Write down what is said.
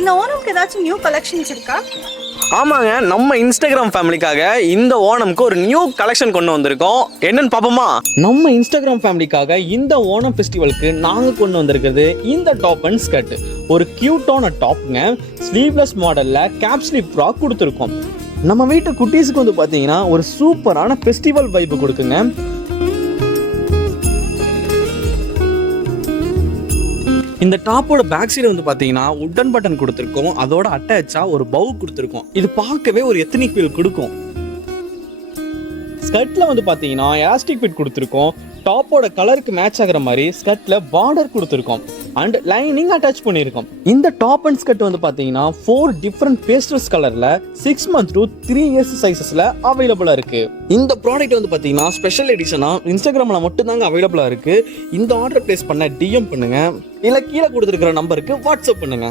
இந்த ஓணம்க்கு ஏதாச்சும் new collections இருக்கா? ஆமாங்க, நம்ம இன்ஸ்டாகிராம் ஃபேமிலிக்காக இந்த ஓணம்க்கு ஒரு நியூ கலெக்ஷன் கொண்டு வந்திருக்கோம். என்னன்னு பாப்போமா? நம்ம இன்ஸ்டாகிராம் ஃபேமிலிக்காக இந்த ஓணம் ஃபெஸ்டிவலுக்கு நாங்கள் கொண்டு வந்திருக்கிறது இந்த டாப் அண்ட் ஸ்கர்ட். ஒரு கியூட்டான டாப்ங்க, ஸ்லீவ்லெஸ் மாடலில் கேப் ஸ்லீவ் ஃப்ராக் கொடுத்துருக்கோம். நம்ம வீட்டு குட்டீஸுக்கு வந்து பார்த்தீங்கன்னா ஒரு சூப்பரான ஃபெஸ்டிவல் வைப்பு கொடுக்குங்க. இந்த டாப்போட பேக் சைடு வந்து பார்த்தீங்கன்னா உட்டன் பட்டன் கொடுத்துருக்கோம். அதோட அட்டாச்சா ஒரு பவு கொடுத்துருக்கோம். இது பார்க்கவே ஒரு எத்தனிக் ஃபீல் கொடுக்கும். ஸ்கர்ட்ல வந்து பார்த்தீங்கன்னா எலாஸ்டிக் ஃபிட் கொடுத்துருக்கோம். டாப்போட கலருக்கு மேட்ச் ஆகிற மாதிரி ஸ்கர்ட்ல பார்டர் கொடுத்துருக்கோம் அண்ட் லைனிங் அட்டாச் பண்ணியிருக்கோம். இந்த டாப் அண்ட் ஸ்கர்ட் வந்து பார்த்தீங்கன்னா 4 டிஃப்ரெண்ட் பேஸ்டல்ஸ் கலர்ல 6 months to 3 years சைசஸ்ல அவைலபிளா இருக்கு. இந்த ப்ராடக்ட் வந்து பார்த்தீங்கன்னா ஸ்பெஷல் எடிஷனா இன்ஸ்டாகிராம்ல மட்டும் தாங்க அவைலபிளா இருக்கு. இந்த ஆர்டர் பிளேஸ் பண்ண டிஎம் பண்ணுங்க, இல்ல கீழே கொடுத்துருக்கிற நம்பருக்கு வாட்ஸ்அப் பண்ணுங்க.